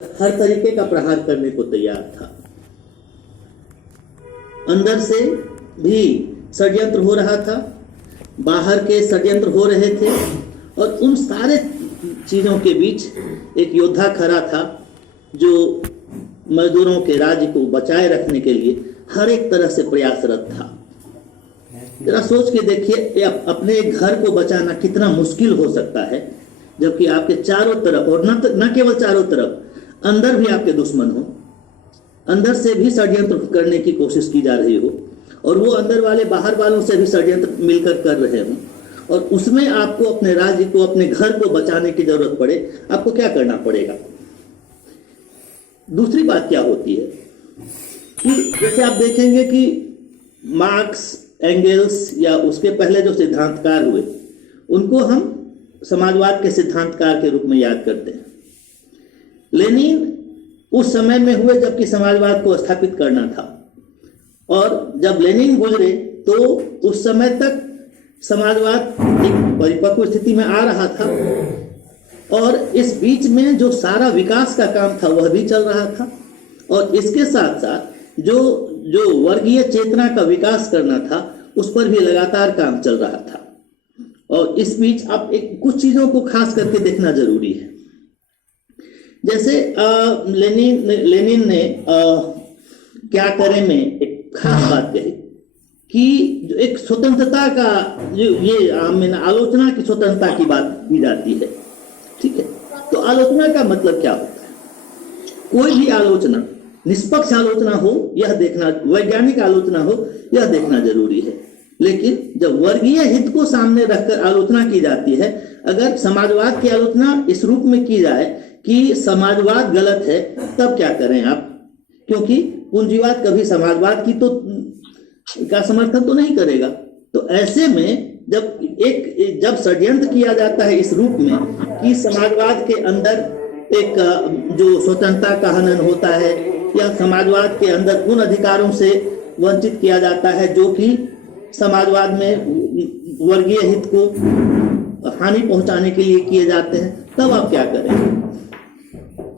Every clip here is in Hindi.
हर तरीके का प्रहार करने को तैयार था। अंदर से भी षड्यंत्र हो रहा था, बाहर के षड्यंत्र हो रहे थे, और उन सारे चीजों के बीच एक योद्धा खड़ा था जो मजदूरों के राज्य को बचाए रखने के लिए हर एक तरह से प्रयासरत था। जरा सोच के देखिए, अपने घर को बचाना कितना मुश्किल हो सकता है, जबकि आपके चारों तरफ, और न केवल चारों तरफ, अंदर भी आपके दुश्मन हो, अंदर से भी षड्यंत्र करने की कोशिश की जा रही हो, और वो अंदर वाले बाहर वालों से भी षड्यंत्र मिलकर कर रहे हो, और उसमें आपको अपने राज्य को, अपने घर को बचाने की जरूरत पड़े, आपको क्या करना पड़ेगा? दूसरी बात क्या होती है कि जैसे आप देखेंगे कि मार्क्स, एंगल्स या उसके पहले जो सिद्धांतकार हुए, उनको हम समाजवाद के सिद्धांतकार के रूप में याद करते हैं। लेनिन उस समय में हुए जबकि समाजवाद को स्थापित करना था, और जब लेनिन गुजरे तो उस समय तक समाजवाद एक परिपक्व स्थिति में आ रहा था, और इस बीच में जो सारा विकास का काम था वह भी चल रहा था, और इसके साथ साथ जो वर्गीय चेतना का विकास करना था उस पर भी लगातार काम चल रहा था। और इस बीच आप कुछ चीजों को खास करके देखना जरूरी है। जैसे लेनिन ने क्या करें में एक खास बात कही कि जो एक स्वतंत्रता का, जो ये आलोचना की स्वतंत्रता की बात की जाती है, ठीक है, तो आलोचना का मतलब क्या होता है? कोई भी आलोचना, निष्पक्ष आलोचना हो यह देखना, वैज्ञानिक आलोचना हो यह देखना जरूरी है। लेकिन जब वर्गीय हित को सामने रखकर आलोचना की जाती है, अगर समाजवाद की आलोचना इस रूप में की जाए कि समाजवाद गलत है, तब क्या करें आप? क्योंकि पूंजीवाद कभी समाजवाद की का समर्थन तो नहीं करेगा। तो ऐसे में जब षड्यंत्र किया जाता है इस रूप में कि समाजवाद के अंदर एक जो स्वतंत्रता का हनन होता है, या समाजवाद के अंदर उन अधिकारों से वंचित किया जाता है जो कि समाजवाद में वर्गीय हित को हानि पहुंचाने के लिए किए जाते हैं, तब आप क्या करें?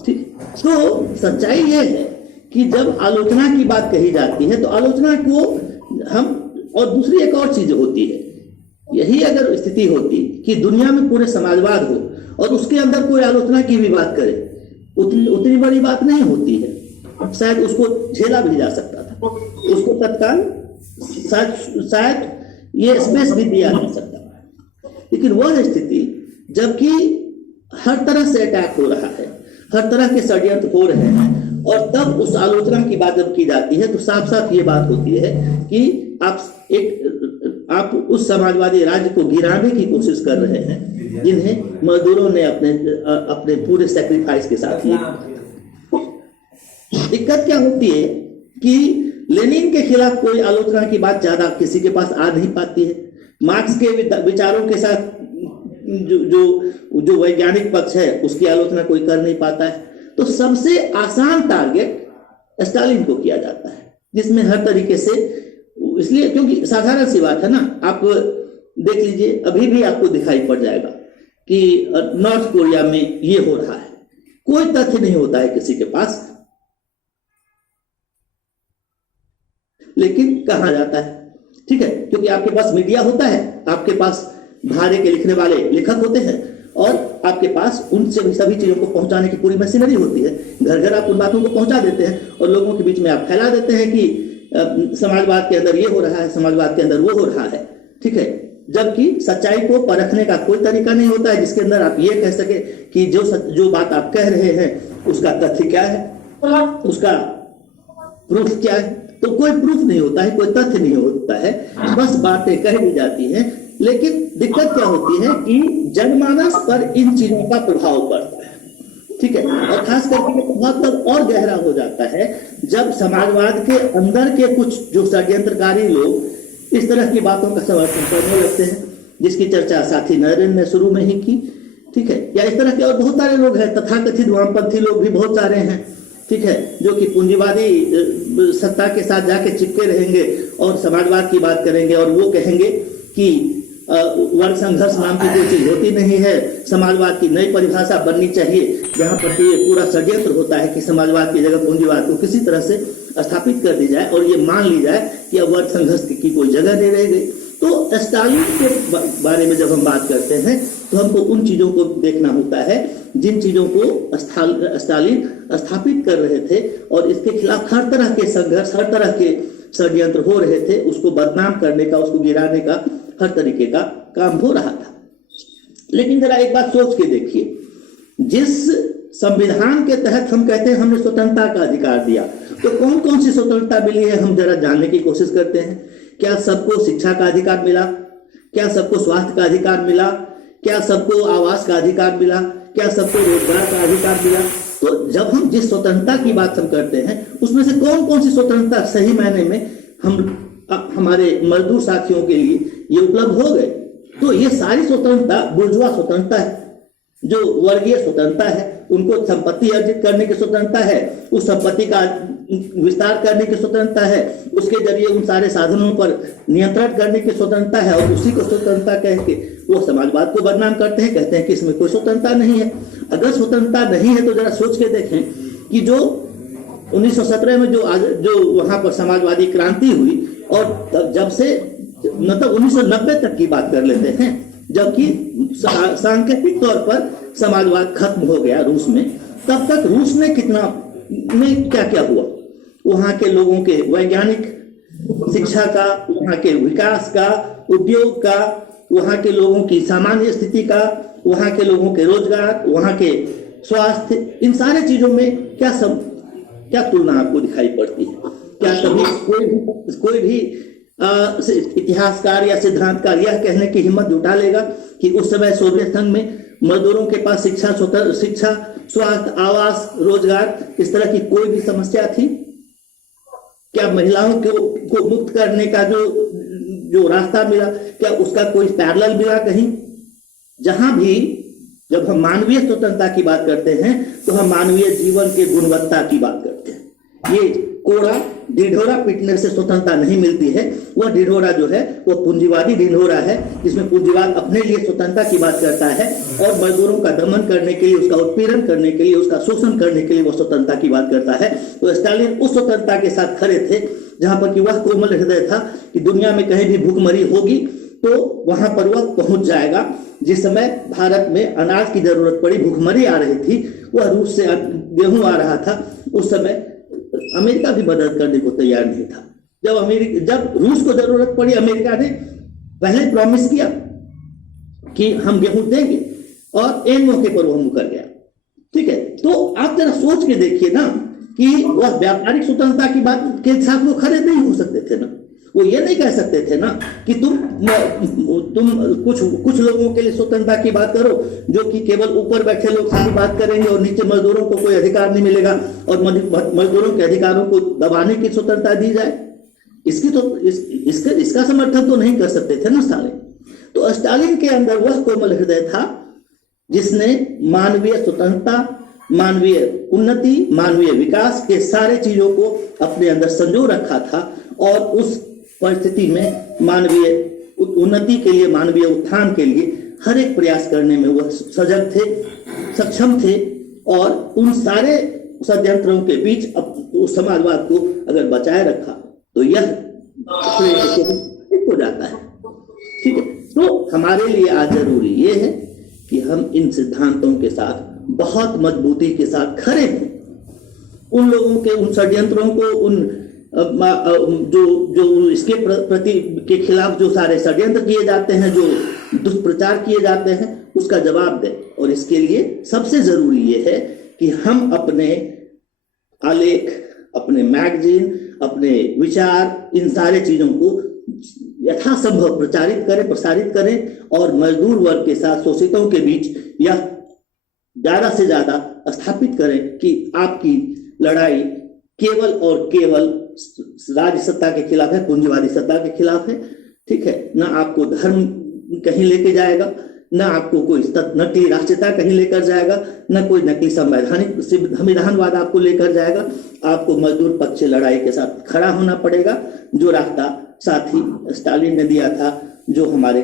ठीक, तो सच्चाई यह है कि जब आलोचना की बात कही जाती है तो आलोचना को हम, और दूसरी एक और चीज होती है, यही अगर स्थिति होती कि दुनिया में पूरे समाजवाद हो और उसके अंदर कोई आलोचना की भी बात करे, उतनी बड़ी बात नहीं होती है, शायद उसको झेला भी जा सकता था, उसको तत्काल शायद ये स्पेस भी दिया जा सकता था। लेकिन वह स्थिति जबकि हर तरह से अटैक हो रहा है, हर तरह के षड्यंत्र हो रहे हैं, और तब उस आलोचना की बात जब की जाती है तो साफ साफ ये बात होती है कि आप उस समाजवादी राज्य को गिराने की कोशिश कर रहे हैं जिन्हें मजदूरों ने अपने पूरे सैक्रिफाइस के साथ किया। दिक्कत क्या होती है कि लेनिन के खिलाफ कोई आलोचना की बात ज्यादा किसी के पास आ नहीं पाती है। मार्क्स के विचारों के साथ जो वैज्ञानिक पक्ष है उसकी आलोचना कोई कर नहीं पाता है। तो सबसे आसान टारगेट स्टालिन को किया जाता है, जिसमें हर तरीके से, इसलिए क्योंकि साधारण सी बात है ना, आप देख लीजिए अभी भी आपको दिखाई पड़ जाएगा कि नॉर्थ कोरिया में ये हो रहा है, कोई तथ्य नहीं होता है किसी के पास, लेकिन कहा जाता है, ठीक है, क्योंकि आपके पास मीडिया होता है, आपके पास भारे के लिखने वाले लेखक होते हैं, और आपके पास उनसे भी सभी चीजों को पहुंचाने की पूरी मशीनरी होती है। घर घर आप उन बातों को पहुंचा देते हैं और लोगों के बीच में आप फैला देते हैं कि समाजवाद के अंदर ये हो रहा है, समाजवाद के अंदर वो हो रहा है, ठीक है, जबकि सच्चाई को परखने का कोई तरीका नहीं होता है जिसके अंदर आप ये कह सके कि जो बात आप कह रहे हैं उसका तथ्य क्या है, उसका प्रूफ क्या है। तो कोई प्रूफ नहीं होता है, कोई तथ्य नहीं होता है, बस बातें कह दी जाती हैं। लेकिन दिक्कत क्या होती है कि जनमानस पर इन चीजों का प्रभाव पड़ता है, ठीक है, और खास करके ये प्रभाव तब और गहरा हो जाता है जब समाजवाद के अंदर के कुछ जो षड्यंत्रकारी लोग इस तरह की बातों का समर्थन करने लगते हैं, जिसकी चर्चा साथी नरेंद्र ने शुरू में ही की, ठीक है, या इस तरह के और बहुत सारे लोग हैं, तथाकथित वामपंथी लोग भी बहुत सारे हैं, ठीक है, जो कि पूंजीवादी सत्ता के साथ जाके चिपके रहेंगे और समाजवाद की बात करेंगे, और वो कहेंगे कि वर्ग संघर्ष नाम की कोई चीज होती नहीं है। समाजवाद की नई परिभाषा बननी चाहिए, जहां पर ये पूरा षड्यंत्र होता है कि समाजवाद की जगह पूंजीवाद को किसी तरह से स्थापित कर दी जाए और ये मान ली जाए कि अब वर्ग संघर्ष की कोई जगह नहीं रह गई। तो स्टालिन के बारे में जब हम बात करते हैं तो हमको उन चीजों को देखना होता है जिन चीजों को स्टालिन स्थापित कर रहे थे, और इसके खिलाफ हर तरह के संघर्ष, हर तरह के षड्यंत्र हो रहे थे। उसको बदनाम करने का, उसको गिराने का हर तरीके का काम हो रहा था। लेकिन जरा एक बात सोच के देखिए, जिस संविधान के तहत हम कहते हैं हमने स्वतंत्रता का अधिकार दिया, तो कौन कौन सी स्वतंत्रता मिली है हम जरा जानने की कोशिश करते हैं। क्या सबको शिक्षा का अधिकार मिला? क्या सबको स्वास्थ्य का अधिकार मिला? क्या सबको आवास का अधिकार मिला? क्या सबको रोजगार का अधिकार मिला? तो जब हम जिस स्वतंत्रता की बात हम करते हैं उसमें से कौन कौन सी स्वतंत्रता सही मायने में हमारे मजदूर साथियों के लिए ये उपलब्ध हो गए? तो ये सारी स्वतंत्रता बुर्जुआ स्वतंत्रता है, जो वर्गीय स्वतंत्रता है, उनको संपत्ति अर्जित करने की स्वतंत्रता है, उस संपत्ति का विस्तार करने की स्वतंत्रता है, उसके जरिए उन सारे साधनों पर नियंत्रण करने की स्वतंत्रता है, और उसी को स्वतंत्रता कह के वो समाजवाद को बदनाम करते हैं, कहते हैं कि इसमें कोई स्वतंत्रता नहीं है। अगर स्वतंत्रता नहीं है तो जरा सोच के देखें कि जो 1917 में जो वहां पर समाजवादी क्रांति हुई, और जब से मतलब 1990 तक की बात कर लेते हैं, जबकि सांकेतिक तौर पर समाजवाद खत्म हो गया रूस में, तब तक रूस में क्या क्या हुआ, वहां के लोगों के वैज्ञानिक शिक्षा का, वहां के विकास का, उद्योग का, वहां के लोगों की सामान्य स्थिति का, वहां के लोगों के रोजगार, वहां के स्वास्थ्य, इन सारे चीजों में क्या तुलना आपको दिखाई पड़ती है? क्या कभी कोई भी इतिहासकार या सिद्धांतकार यह कहने की हिम्मत जुटा लेगा कि उस समय सोवियत संघ में मजदूरों के पास शिक्षा, स्वास्थ्य, आवास, रोजगार, इस तरह की कोई भी समस्या थी? क्या महिलाओं को मुक्त करने का जो रास्ता मिला, क्या उसका कोई पैरेलल मिला कहीं? जहां भी जब हम मानवीय स्वतंत्रता की बात करते हैं तो हम मानवीय जीवन के गुणवत्ता की बात करते हैं। ये कोड़ा ढिढोरा पीटने से स्वतंत्रता नहीं मिलती है। वह ढिढोरा जो है वो पूंजीवादी ढिढोरा है, जिसमें पूंजीवाद अपने लिए स्वतंत्रता की बात करता है और मजदूरों का दमन करने के लिए, उसका उत्पीड़न करने के लिए, उसका शोषण करने के लिए वो स्वतंत्रता की बात करता है। तो स्टालिन उस स्वतंत्रता के साथ खड़े थे जहां पर कि वह कोमल हृदय था कि दुनिया में कहीं भी भूखमरी होगी तो वहां पर वह पहुंच जाएगा। जिस समय भारत में अनाज की जरूरत पड़ी, भूखमरी आ रही थी, वह रूस से गेहूं आ रहा था, उस समय अमेरिका भी मदद करने को तैयार नहीं था। जब रूस को जरूरत पड़ी, अमेरिका ने पहले प्रॉमिस किया कि हम गेहूं देंगे, और एक मौके पर वह मुकर गया। ठीक है, तो आप जरा सोच के देखिए ना कि वह व्यापारिक स्वतंत्रता की बात के साथ वो खड़े नहीं हो सकते थे ना। वो ये नहीं कह सकते थे ना कि तुम कुछ लोगों के लिए स्वतंत्रता की बात करो, जो कि केवल ऊपर बैठे लोग सारी बात करेंगे और नीचे मजदूरों को कोई अधिकार नहीं मिलेगा, और मजदूरों के अधिकारों को दबाने की स्वतंत्रता दी जाए। इसका समर्थन तो नहीं कर सकते थे ना स्टालिन। तो स्टालिन के अंदर वह कोमल हृदय था जिसने मानवीय स्वतंत्रता, मानवीय उन्नति, मानवीय विकास के सारे चीजों को अपने अंदर संजो रखा था, और उस परिस्थिति में मानवीय उन्नति के लिए, मानवीय उत्थान के लिए हर एक प्रयास करने में वह सजग थे, सक्षम थे। और उन सारे षड्यंत्रों के बीच उस समाजवाद को अगर बचाए रखा तो यह हो जाता है। ठीक है, तो हमारे लिए आज जरूरी ये है कि हम इन सिद्धांतों के साथ बहुत मजबूती के साथ खड़े हों। उन लोगों के, उन षड्यंत्रों को, उन जो इसके प्रति के खिलाफ जो सारे षड्यंत्र किए जाते हैं, जो दुष्प्रचार किए जाते हैं, उसका जवाब दें। और इसके लिए सबसे जरूरी ये है कि हम अपने आलेख, अपने मैगजीन, अपने विचार, इन सारे चीजों को यथासंभव प्रसारित करें और मजदूर वर्ग के साथ, शोषितों के बीच यह ज्यादा से ज्यादा स्थापित करें कि आपकी लड़ाई केवल और केवल राज्य सत्ता के खिलाफ है, पूंजीवादी सत्ता के खिलाफ है। ठीक है, ना आपको धर्म कहीं लेके जाएगा, ना आपको कोई नकली राष्ट्रीयता कहीं लेकर जाएगा, ना कोई नकली संविधानवाद आपको लेकर जाएगा। आपको मजदूर पक्ष से लड़ाई के साथ खड़ा होना पड़ेगा, जो रास्ता साथ ही स्टालिन ने दिया था, जो हमारे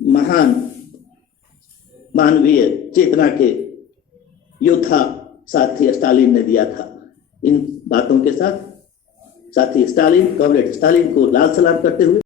महान मानवीय चेतना के योद्धा साथी स्टालिन ने दिया था। इन बातों के साथ साथी स्टालिन, कॉमरेड स्टालिन को लाल सलाम करते हुए